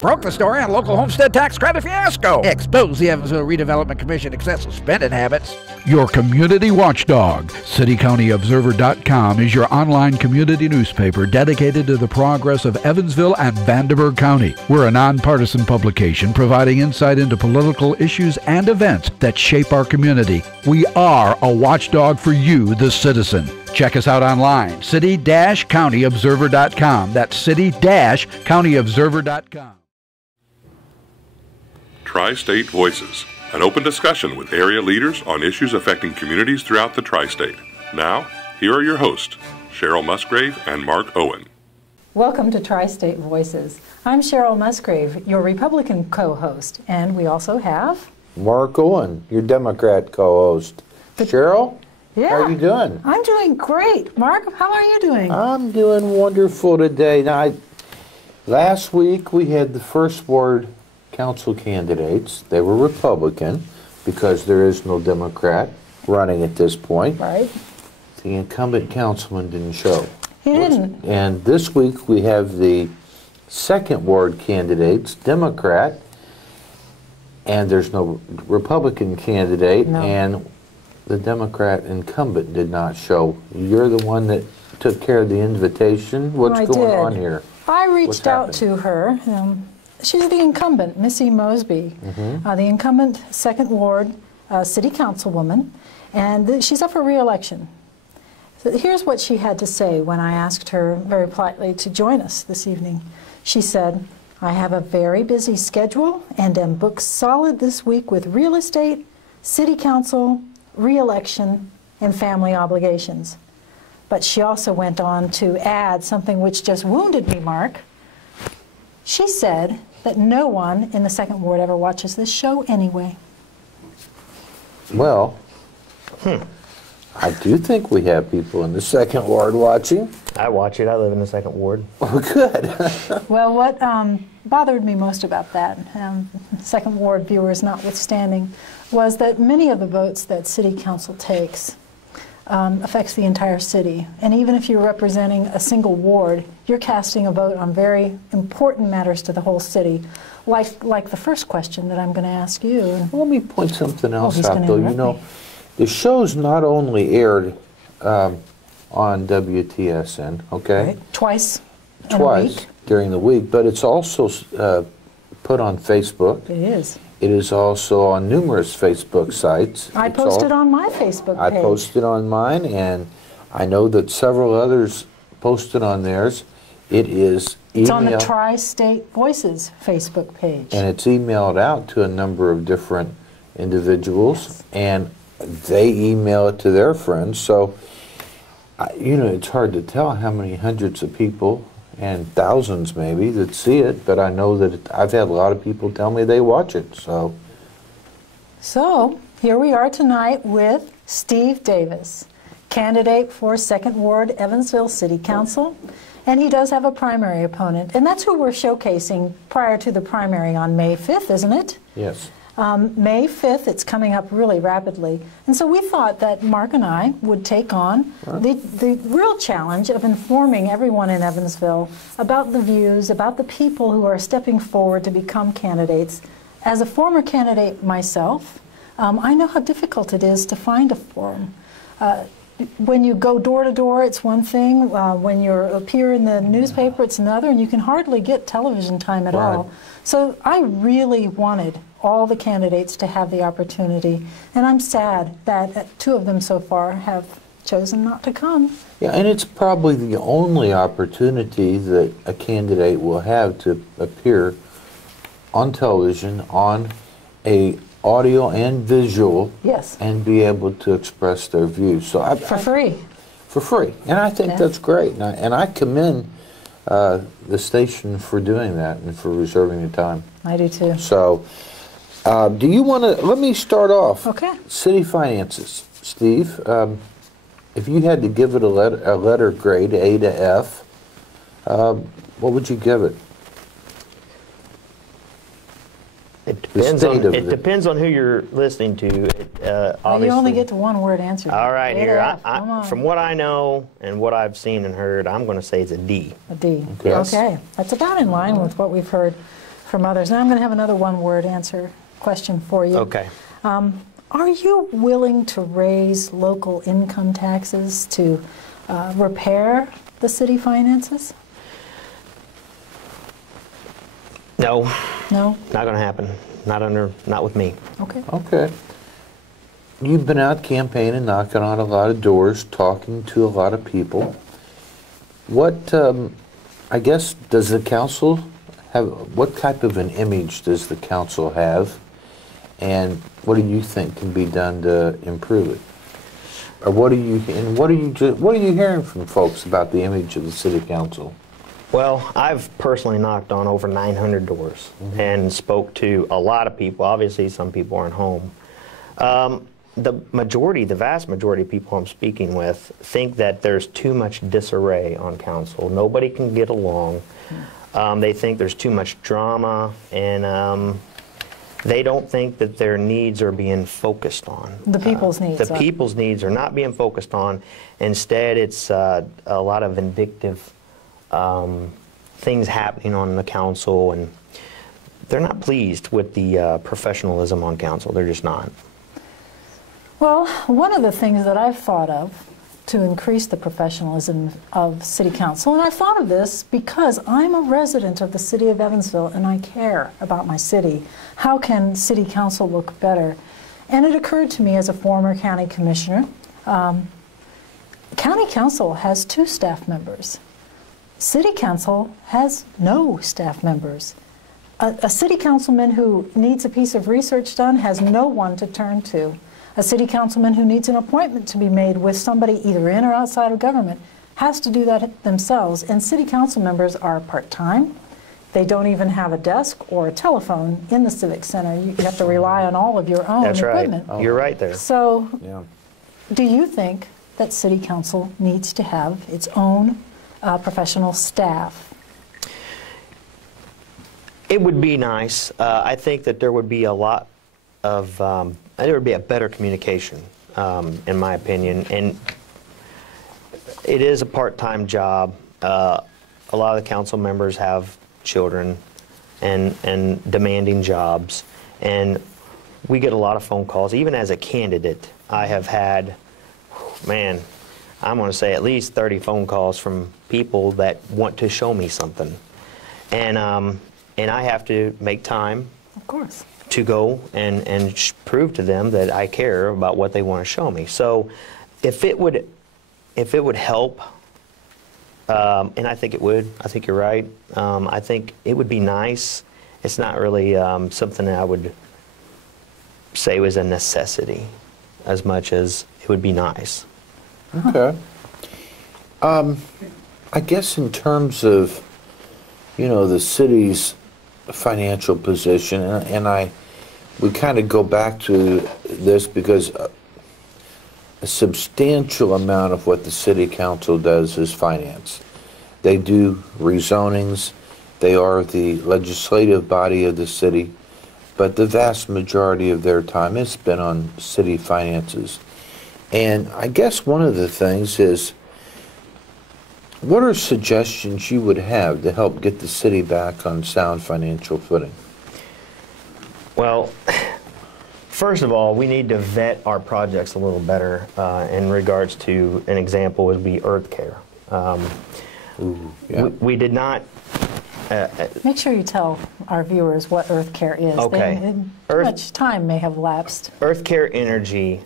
Broke the story on local homestead tax credit fiasco. Expose the Evansville Redevelopment Commission excessive spending habits. Your community watchdog. CityCountyObserver.com is your online community newspaper dedicated to the progress of Evansville and Vanderburgh County. We're a nonpartisan publication providing insight into political issues and events that shape our community. We are a watchdog for you, the citizen. Check us out online, city-countyobserver.com. That's city-countyobserver.com. Tri-State Voices, an open discussion with area leaders on issues affecting communities throughout the Tri-State. Now, here are your hosts, Cheryl Musgrave and Mark Owen. Welcome to Tri-State Voices. I'm Cheryl Musgrave, your Republican co-host, and we also have... Mark Owen, your Democrat co-host. Cheryl? Yeah. How are you doing? I'm doing great. Mark, how are you doing? I'm doing wonderful today. Now, last week we had the first ward council candidates. They were Republican because there is no Democrat running at this point. Right. The incumbent councilman didn't show. He didn't. And this week we have the second ward candidates, Democrat, and there's no Republican candidate, and the Democrat incumbent did not show. You're the one that took care of the invitation. What's going on here? I reached out to her. She's the incumbent, Missy Mosby, the incumbent second ward city councilwoman, and she's up for re-election. So here's what she had to say when I asked her very politely to join us this evening. She said, "I have a very busy schedule and am booked solid this week with real estate, city council, re-election, and family obligations." But she also went on to add something which just wounded me, Mark. She said that no one in the second ward ever watches this show anyway. Well, I do think we have people in the second ward watching. I watch it. I live in the second ward. Oh, good. Well, what bothered me most about that, second ward viewers notwithstanding, was that many of the votes that city council takes affects the entire city. And even if you're representing a single ward, you're casting a vote on very important matters to the whole city, like the first question that I'm going to ask you. Let me point something else out, though. You know, the show's not only aired on WTSN, okay? Right. Twice during the week, but it's also put on Facebook. It is. It is also on numerous Facebook sites. I posted on my Facebook page. I posted on mine, and I know that several others posted on theirs. It's on the Tri-State Voices Facebook page. And it's emailed out to a number of different individuals, and they email it to their friends. So, you know, it's hard to tell how many hundreds of people and thousands maybe that see it, but I know that I've had a lot of people tell me they watch it. So here we are tonight with Steve Davis, candidate for Second Ward Evansville City Council, and he does have a primary opponent, and that's who we're showcasing prior to the primary on May 5th, isn't it? Yes. May 5th, it's coming up really rapidly. And so we thought that Mark and I would take on the real challenge of informing everyone in Evansville about the views, about the people who are stepping forward to become candidates. As a former candidate myself, I know how difficult it is to find a forum. When you go door to door, it's one thing. When you appear in the newspaper, it's another, and you can hardly get television time at all. So I really wanted all the candidates to have the opportunity, and I'm sad that two of them so far have chosen not to come. Yeah, and it's probably the only opportunity that a candidate will have to appear on television, on a audio and visual, and be able to express their views. So for free. For free, and I think that's great, and I commend the station for doing that and for reserving the time. I do too. So, do you want to, let me start off. Okay. City finances. Steve, if you had to give it a letter grade, A to F, what would you give it? It depends on who you're listening to. You only get to one word answer. All right, here. From what I know and what I've seen and heard, I'm going to say it's a D. A D. Okay. That's about in line with what we've heard from others. Now I'm going to have another one-word answer question for you. Okay. Are you willing to raise local income taxes to repair the city finances? No. No? Not going to happen. Not with me. Okay. Okay. You've been out campaigning, knocking on a lot of doors, talking to a lot of people. What, I guess, does the council have, what type of an image does the council have? And what do you think can be done to improve it? Or what are you hearing from folks about the image of the city council? Well, I've personally knocked on over 900 doors and spoke to a lot of people. Obviously, some people aren't home. The vast majority of people I'm speaking with think that there's too much disarray on council. Nobody can get along. They think there's too much drama, and they don't think that their needs are being focused on. The people's needs. The people's needs are not being focused on. Instead, it's a lot of vindictive things happening on the council, and they're not pleased with the professionalism on council. They're just not. Well, one of the things that I've thought of to increase the professionalism of City Council, and I thought of this because I'm a resident of the city of Evansville and I care about my city. How can City Council look better? And it occurred to me as a former county commissioner, County Council has 2 staff members. City Council has no staff members. A city councilman who needs a piece of research done has no one to turn to. A city councilman who needs an appointment to be made with somebody either in or outside of government has to do that themselves. And city council members are part-time. They don't even have a desk or a telephone in the Civic Center. You have to rely on all of your own equipment. Right. You're right there. So, Yeah. do you think that city council needs to have its own professional staff? It would be nice. I think that there would be a lot of, there would be a better communication, in my opinion. And it is a part-time job. A lot of the council members have children and demanding jobs. And we get a lot of phone calls. Even as a candidate, I have had, man, I'm going to say at least 30 phone calls from people that want to show me something. And I have to make time. Of course. To go and prove to them that I care about what they want to show me. So if it would help, and I think it would, I think you're right, I think it would be nice. It's not really something that I would say was a necessity as much as it would be nice. Okay. I guess in terms of, you know, the city's financial position, and we kind of go back to this because a substantial amount of what the city council does is finance. They do rezonings, they are the legislative body of the city, but the vast majority of their time is spent on city finances. And I guess one of the things is, what are suggestions you would have to help get the city back on sound financial footing? Well, first of all, we need to vet our projects a little better in regards to, an example would be Earth Care. Yeah. We did not... Make sure you tell our viewers what Earth Care is. Okay. Too much time may have lapsed. Earth Care Energy,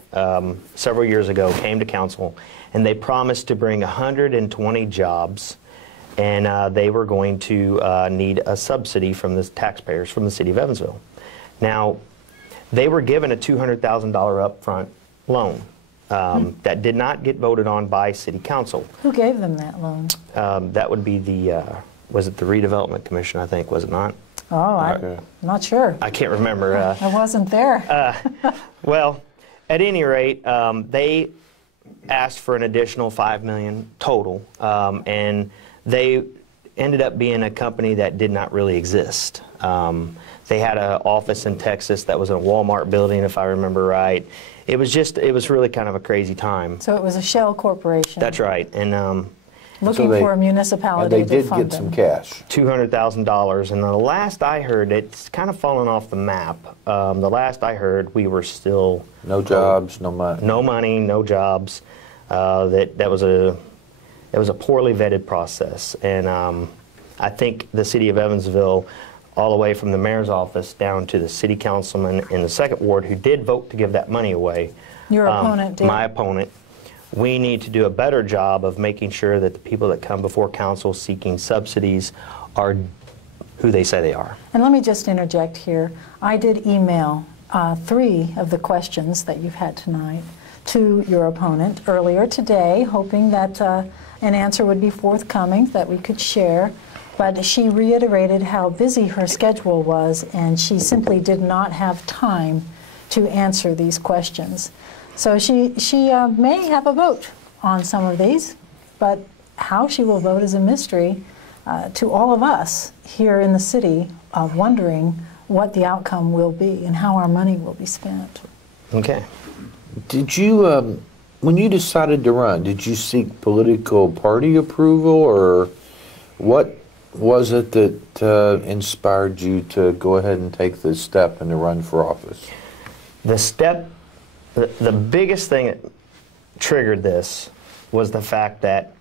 several years ago, came to council, and they promised to bring 120 jobs, and they were going to need a subsidy from the taxpayers from the city of Evansville. Now, they were given a $200,000 upfront loan that did not get voted on by city council. Who gave them that loan? That would be the, was it the Redevelopment Commission, I think, was it not? Oh, I'm not sure. I can't remember. I wasn't there. Well, at any rate, they asked for an additional $5 million total, and they ended up being a company that did not really exist. They had an office in Texas that was in a Walmart building, if I remember right. It was really kind of a crazy time. So it was a shell corporation. That's right. And Looking for a municipality and they to did fund get some them. cash. $200,000, and the last I heard, it's kind of fallen off the map. The last I heard, we were still No jobs, no money. no money, no jobs. That was a poorly vetted process, and I think the city of Evansville, all the way from the mayor's office down to the city councilman in the 2nd Ward, who did vote to give that money away. Your opponent did. My opponent. We need to do a better job of making sure that the people that come before council seeking subsidies are who they say they are. And let me just interject here. I did email 3 of the questions that you've had tonight to your opponent earlier today, hoping that an answer would be forthcoming that we could share. But she reiterated how busy her schedule was, and she simply did not have time to answer these questions. So she may have a vote on some of these, but how she will vote is a mystery to all of us here in the city, wondering what the outcome will be and how our money will be spent. Okay. Did you, when you decided to run, did you seek political party approval, or what was it that inspired you to go ahead and take the step and to run for office? The biggest thing that triggered this was the fact that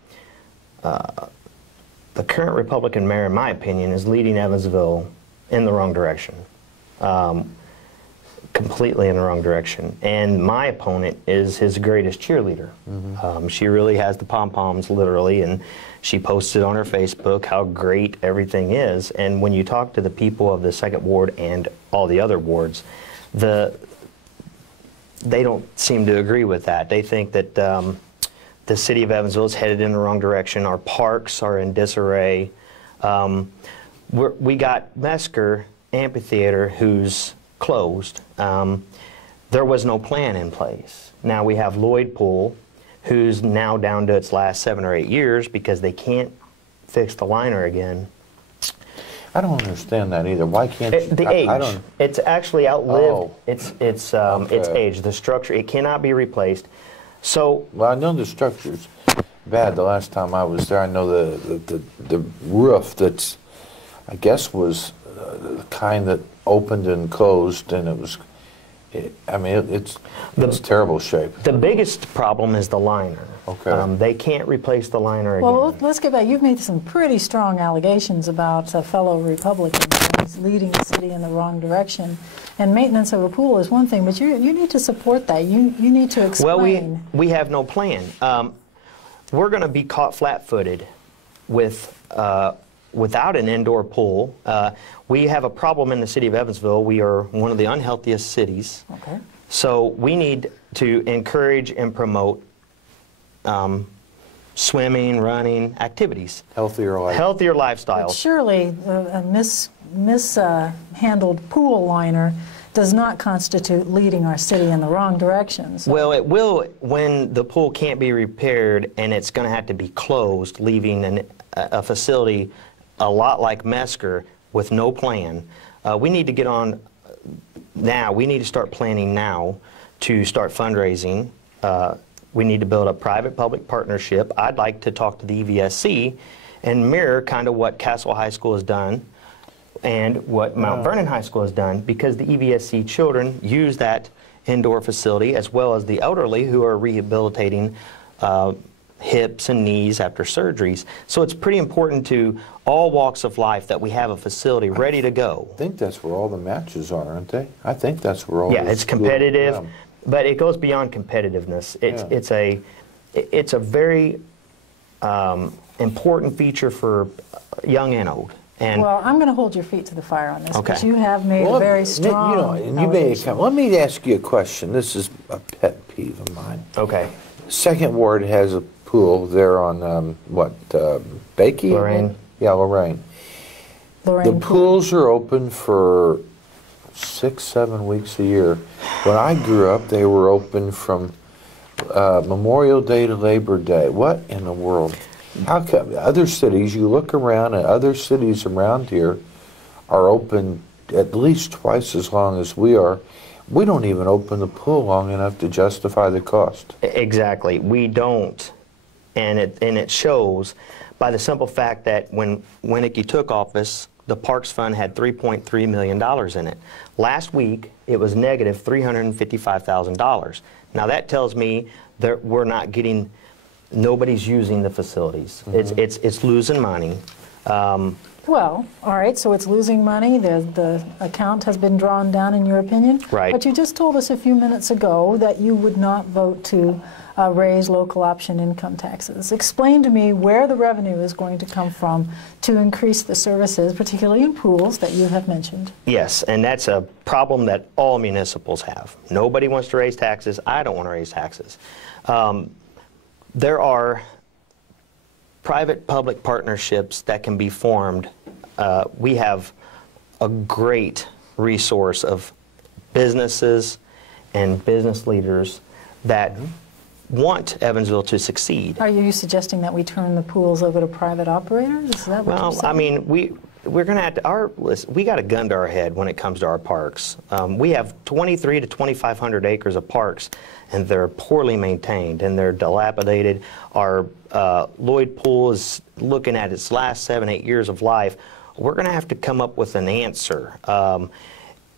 the current Republican mayor, in my opinion, is leading Evansville in the wrong direction. Completely in the wrong direction. And my opponent is his greatest cheerleader. She really has the pom-poms, literally, and she posted on her Facebook how great everything is. And when you talk to the people of the 2nd Ward and all the other wards, they don't seem to agree with that. They think that the city of Evansville is headed in the wrong direction. Our parks are in disarray. We got Mesker Amphitheater, who's closed. There was no plan in place. Now we have Lloyd Pool, who's now down to its last 7 or 8 years because they can't fix the liner again. I don't understand that either. Why can't you? The age. I don't. It's actually outlived its Okay. age. The structure, it cannot be replaced. So Well, I know the structure's bad. The last time I was there, I know the roof that's, I guess, was the kind that opened and closed, and it was, it's terrible shape. the biggest problem is the liner. Okay. They can't replace the liner again. Well, let's get back. You've made some pretty strong allegations about a fellow Republican who's leading the city in the wrong direction. And maintenance of a pool is one thing, but you need to support that. You need to explain. Well, we have no plan. We're going to be caught flat-footed with without an indoor pool. We have a problem in the city of Evansville. We are one of the unhealthiest cities. Okay. So we need to encourage and promote swimming, running, activities. Healthier life. Healthier But lifestyles. surely a mishandled pool liner does not constitute leading our city in the wrong direction. So Well, it will when the pool can't be repaired and it's going to have to be closed, leaving a facility a lot like Mesker with no plan. We need to get on now. We need to start planning now to start fundraising. We need to build a private-public partnership. I'd like to talk to the EVSC and mirror kind of what Castle High School has done and what Mount Vernon High School has done, because the EVSC children use that indoor facility, as well as the elderly who are rehabilitating hips and knees after surgeries. So it's pretty important to all walks of life that we have a facility ready to go. I think that's where all the matches are, aren't they? I think that's where all Yeah, the it's school- competitive, yeah. but it goes beyond competitiveness. It's a very important feature for young and old. And well, I'm going to hold your feet to the fire on this, because Okay. you have made a very strong you made a allegation. comment. Let me ask you a question. This is a pet peeve of mine. okay, 2nd Ward has a pool there on, Bakey? Lorraine. Yeah, Lorraine. Lorraine The pools are open for 6-7 weeks a year. When I grew up, they were open from Memorial Day to Labor Day. What in the world? How come other cities, you look around and other cities around here are open at least twice as long as we are. We don't even open the pool long enough to justify the cost. exactly. We don't. and it shows by the simple fact that when Winnicky took office, the Parks Fund had $3.3 million in it. Last week, it was negative $355,000. Now that tells me that we're not getting, nobody's using the facilities. It's losing money. Well, all right, so it's losing money. The account has been drawn down, in your opinion. Right. But you just told us a few minutes ago that you would not vote to raise local option income taxes. Explain to me where the revenue is going to come from to increase the services, particularly in pools that you have mentioned. Yes, and that's a problem that all municipals have. Nobody wants to raise taxes. I don't want to raise taxes. There are private-public partnerships that can be formed. We have a great resource of businesses and business leaders that want Evansville to succeed. Are you suggesting that we turn the pools over to private operators? Is that what you're saying? I mean, we're going to have to, we got a gun to our head when it comes to our parks. We have 23 to 2,500 acres of parks, and they're poorly maintained, and they're dilapidated. Our Lloyd Pool is looking at its last 7, 8 years of life. We're going to have to come up with an answer.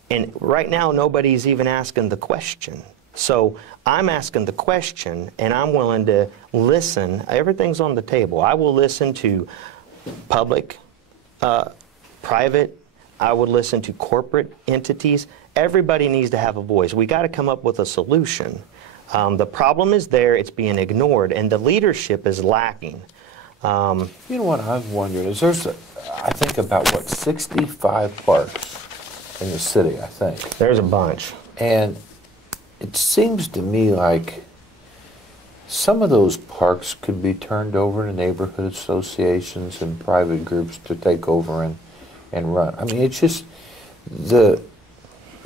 And right now, nobody's even asking the question. So I'm asking the question, and I'm willing to listen. Everything's on the table. I will listen to public, private. I would listen to corporate entities. Everybody needs to have a voice. We got to come up with a solution. The problem is there. It's being ignored, and the leadership is lacking. You know what I've wondered is I think about, 65 parks in the city, I think. There's a bunch. And it seems to me like some of those parks could be turned over to neighborhood associations and private groups to take over and run. I mean, it's just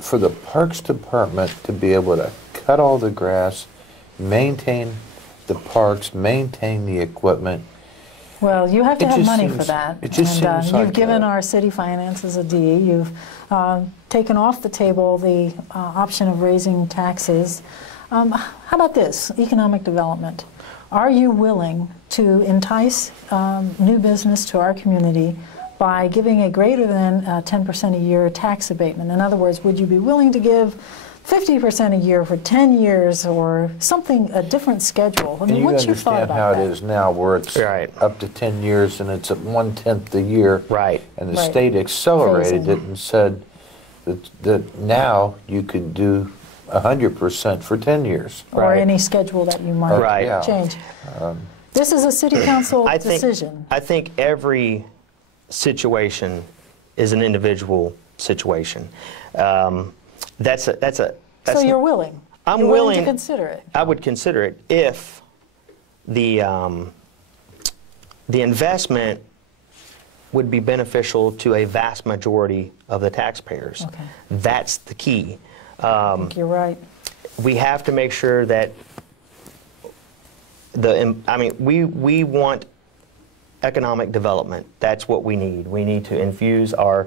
for the Parks Department to be able to cut all the grass, maintain the parks, maintain the equipment. Well, you have to have money for that. It just seems like you've given our city finances a D. You've taken off the table the option of raising taxes. How about this, economic development? Are you willing to entice new business to our community by giving a greater than 10% a year tax abatement? In other words, would you be willing to give 50% a year for 10 years or something, a different schedule? I mean, what's your thought about that? You understand how it is now, where it's up to 10 years and it's at 1/10 a year. Right. And the state accelerated it and said that now you could do 100% for 10 years. Or any schedule that you might change. This is a city council decision. I think every situation is an individual situation. So you're willing? I'm willing to consider it? I would consider it if the investment would be beneficial to a vast majority of the taxpayers. Okay. That's the key. I think you're right. We have to make sure that we want economic development. That's what we need. We need to infuse our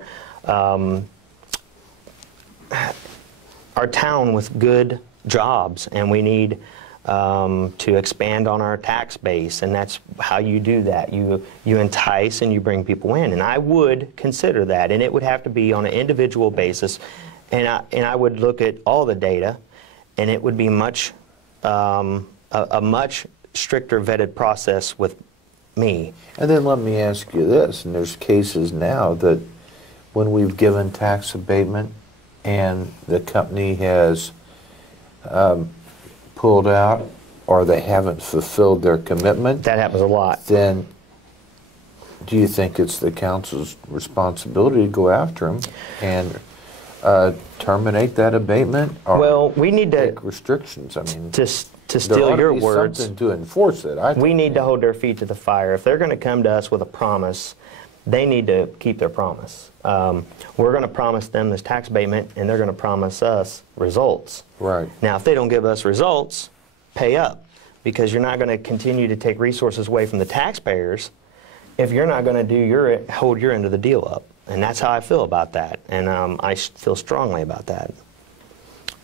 town with good jobs, and we need to expand on our tax base, and that's how you do that. You entice and you bring people in, and I would consider that, and it would have to be on an individual basis, and I would look at all the data, and it would be a much stricter vetted process with me. And then let me ask you this, and there's cases now that when we've given tax abatement and the company has pulled out or they haven't fulfilled their commitment. That happens a lot. Then do you think it's the council's responsibility to go after them and terminate that abatement? Or well, we need to take restrictions. I mean, to steal your words, something to enforce it. We need to hold their feet to the fire. If they're going to come to us with a promise, they need to keep their promise. We're going to promise them this tax abatement, and they're going to promise us results. Right. Now, if they don't give us results, pay up, because you're not going to continue to take resources away from the taxpayers if you're not going to hold your end of the deal up. And that's how I feel about that, and I feel strongly about that.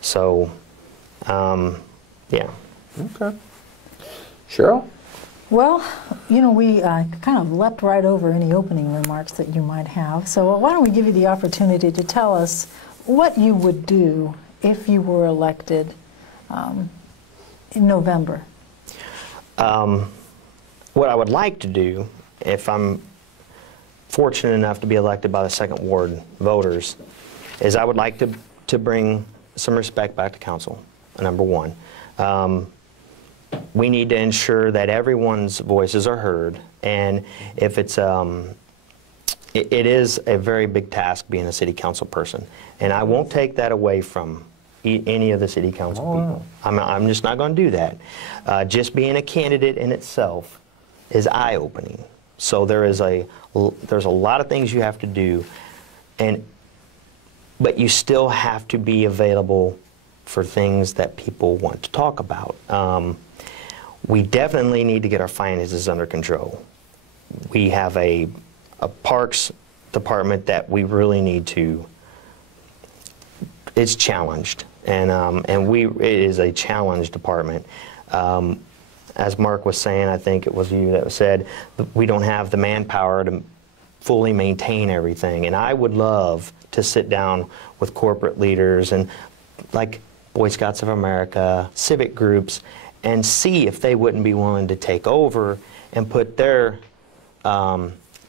So, yeah. Okay. Cheryl? Well, you know, we kind of leapt right over any opening remarks that you might have. So why don't we give you the opportunity to tell us what you would do if you were elected in November? What I would like to do, if I'm fortunate enough to be elected by the Second Ward voters, is I would like to bring some respect back to council, number one. We need to ensure that everyone's voices are heard, and if it's it is a very big task being a city council person, and I won't take that away from any of the city council people. I'm just not going to do that. Just being a candidate in itself is eye-opening. So there's a lot of things you have to do, but you still have to be available for things that people want to talk about. We definitely need to get our finances under control. We have a parks department that we really need to, it's challenged, and it is a challenged department. As Mark was saying, I think it was you that said, we don't have the manpower to fully maintain everything, and I would love to sit down with corporate leaders and like Boy Scouts of America, civic groups, and see if they wouldn't be willing to take over and put their,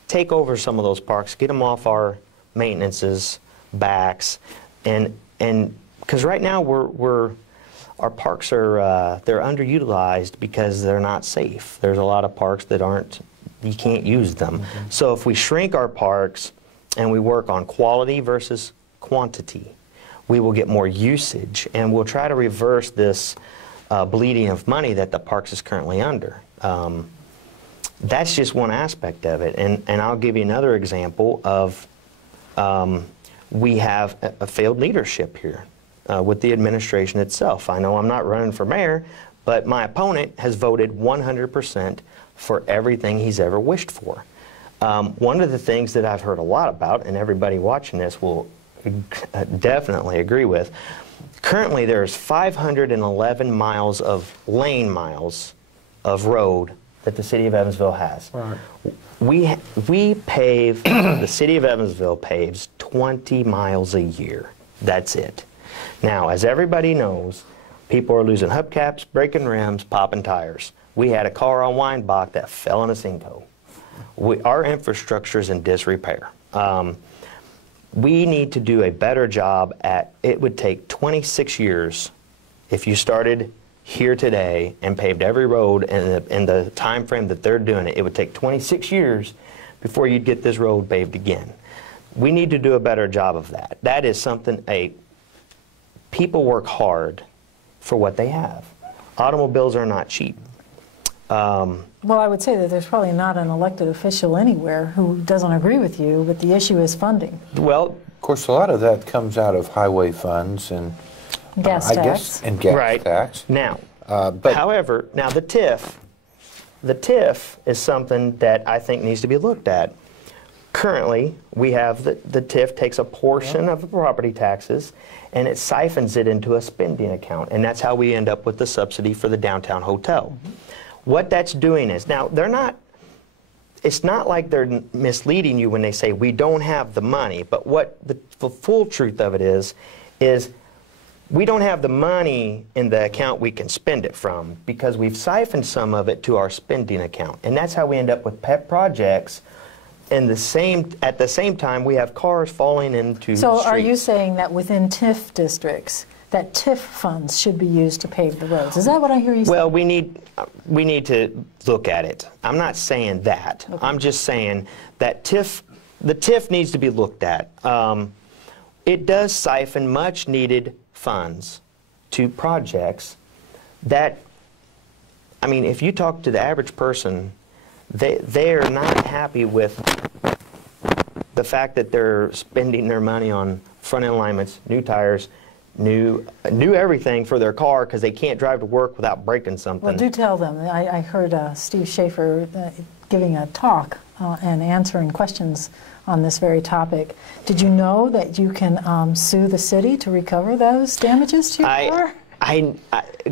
take over some of those parks, get them off our maintenance's backs, and because right now our parks are, they're underutilized because they're not safe. There's a lot of parks that aren't, you can't use them. Mm-hmm. So if we shrink our parks and we work on quality versus quantity, we will get more usage, and we'll try to reverse this bleeding of money that the parks is currently under. That's just one aspect of it, and I'll give you another example of we have a failed leadership here with the administration itself. I know I'm not running for mayor, but my opponent has voted 100% for everything he's ever wished for. One of the things that I've heard a lot about, and everybody watching this will definitely agree with, currently there's 511 miles of lane miles of road that the city of Evansville has. Right. We pave, the city of Evansville paves 20 miles a year. That's it. Now, as everybody knows, people are losing hubcaps, breaking rims, popping tires. We had a car on Weinbach that fell in a sinkhole. Our infrastructure is in disrepair. We need to do a better job at, it would take 26 years if you started here today and paved every road in the time frame that they're doing it. It would take 26 years before you'd get this road paved again. We need to do a better job of that. That is something, people work hard for what they have. Automobiles are not cheap. Well, I would say that there's probably not an elected official anywhere who doesn't agree with you, but the issue is funding. Well, of course, a lot of that comes out of highway funds and gas tax. I guess, and gas right. tax. Now, but however, now the TIF is something that I think needs to be looked at. Currently, we have the TIF takes a portion of the property taxes and it siphons it into a spending account, and that's how we end up with the subsidy for the downtown hotel. Mm-hmm. What that's doing is, now they're not, it's not like they're misleading you when they say we don't have the money, but what the full truth of it is we don't have the money in the account we can spend it from because we've siphoned some of it to our spending account, and that's how we end up with pet projects. And at the same time, we have cars falling into So streets. are you saying that within TIF districts, that TIF funds should be used to pave the roads? Is that what I hear you say? Well, we need to look at it. I'm not saying that. Okay. I'm just saying that the TIF needs to be looked at. It does siphon much needed funds to projects that, I mean, if you talk to the average person, they're not happy with the fact that they're spending their money on front-end alignments, new tires, new everything for their car because they can't drive to work without breaking something. Well, do tell them. I heard Steve Schaefer giving a talk and answering questions on this very topic. Did you know that you can sue the city to recover those damages to your car?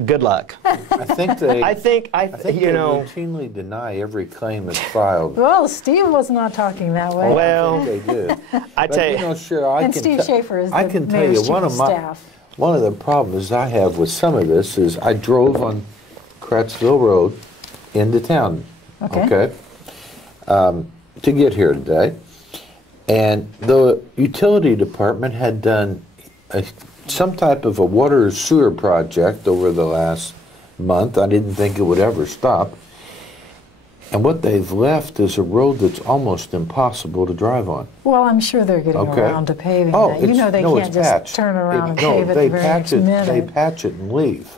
good luck. I think they. I think they routinely deny every claim that's filed. Well, Steve was not talking that way. Well, I think they do. I tell you, Cheryl, and Steve Schaefer is I the can tell mayor's you chief one of of staff. one of the problems I have with some of this is I drove on Crattsville Road into town. Okay. To get here today, and the utility department had done some type of a water sewer project over the last month. I didn't think it would ever stop. And what they've left is a road that's almost impossible to drive on. Well, I'm sure they're getting around to paving that. You know they can't just patched. turn around and pave it the very next minute. They patch it and leave.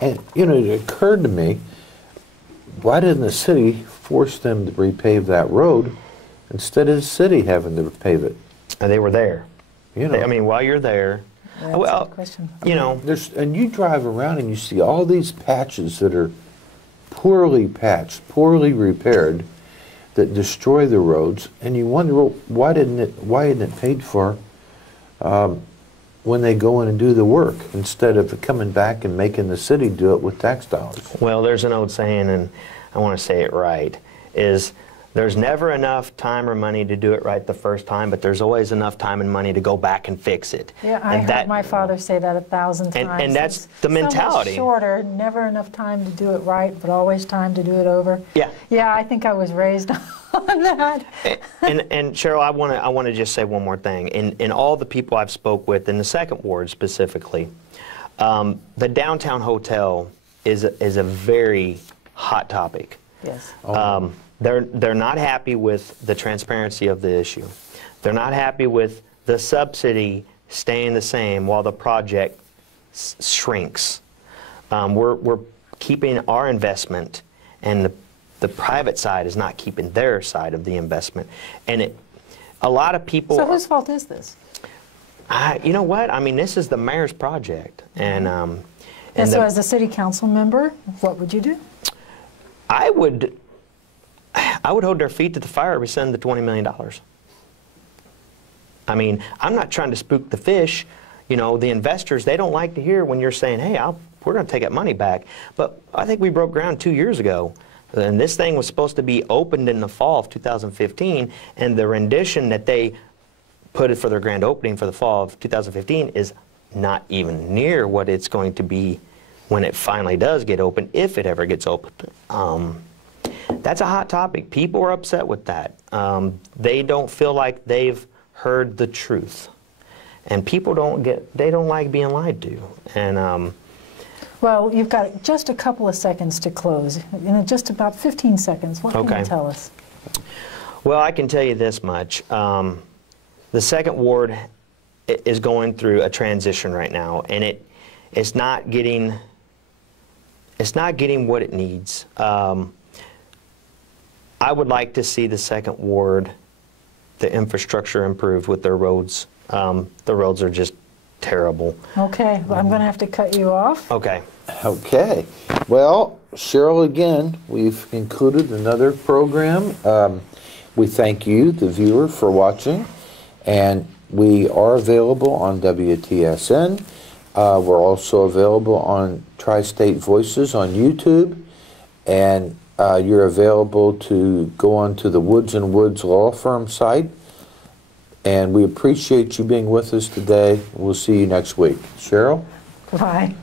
And, it occurred to me, why didn't the city force them to repave that road instead of the city having to pave it? And they were there. I mean, while you're there, That's a good question. And you drive around and you see all these patches that are poorly patched, poorly repaired, that destroy the roads, and you wonder, well, why isn't it paid for when they go in and do the work instead of coming back and making the city do it with tax dollars? Well, there's an old saying, and I want to say it right, is there's never enough time or money to do it right the first time, but there's always enough time and money to go back and fix it. Yeah, I heard my father say that 1,000 times. And that's the mentality. So much shorter, never enough time to do it right, but always time to do it over. Yeah. Yeah, I think I was raised on that. And Cheryl, I want to just say one more thing. In all the people I've spoke with in the second ward specifically, the downtown hotel is a very hot topic. Yes. They're not happy with the transparency of the issue. They're not happy with the subsidy staying the same while the project shrinks. We're keeping our investment, and the private side is not keeping their side of the investment. And a lot of people... So whose fault is this? You know what? I mean, this is the mayor's project. And so as a city council member, what would you do? I would hold their feet to the fire and rescind the $20 million. I mean, I'm not trying to spook the fish. The investors, they don't like to hear when you're saying, hey, we're going to take that money back. But I think we broke ground 2 years ago. And this thing was supposed to be opened in the fall of 2015. And the rendition that they put it for their grand opening for the fall of 2015 is not even near what it's going to be when it finally does get open, if it ever gets opened. That's a hot topic. People are upset with that. They don't feel like they've heard the truth. And people they don't like being lied to. And well, you've got just a couple of seconds to close. In just about 15 seconds, what can you tell us? Well, I can tell you this much. The second ward is going through a transition right now, and it's not getting what it needs. I would like to see the second ward, the infrastructure improved with their roads. The roads are just terrible. Okay, well, I'm going to have to cut you off. Okay. Okay. Well, Cheryl, again, we've included another program. We thank you, the viewer, for watching, and we are available on WTSN. We're also available on Tri-State Voices on YouTube, and you're available to go onto the Woods & Woods Law Firm site. And we appreciate you being with us today. We'll see you next week. Cheryl? Bye.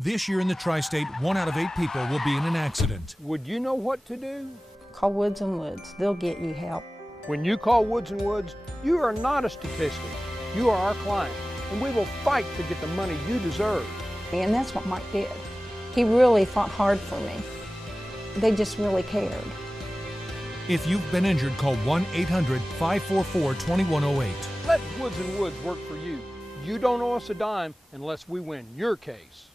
This year in the Tri-State, 1 out of 8 people will be in an accident. Would you know what to do? Call Woods & Woods. They'll get you help. When you call Woods & Woods, you are not a statistic. You are our client, and we will fight to get the money you deserve. And that's what Mike did. He really fought hard for me. They just really cared. If you've been injured, call 1-800-544-2108. Let Woods & Woods work for you. You don't owe us a dime unless we win your case.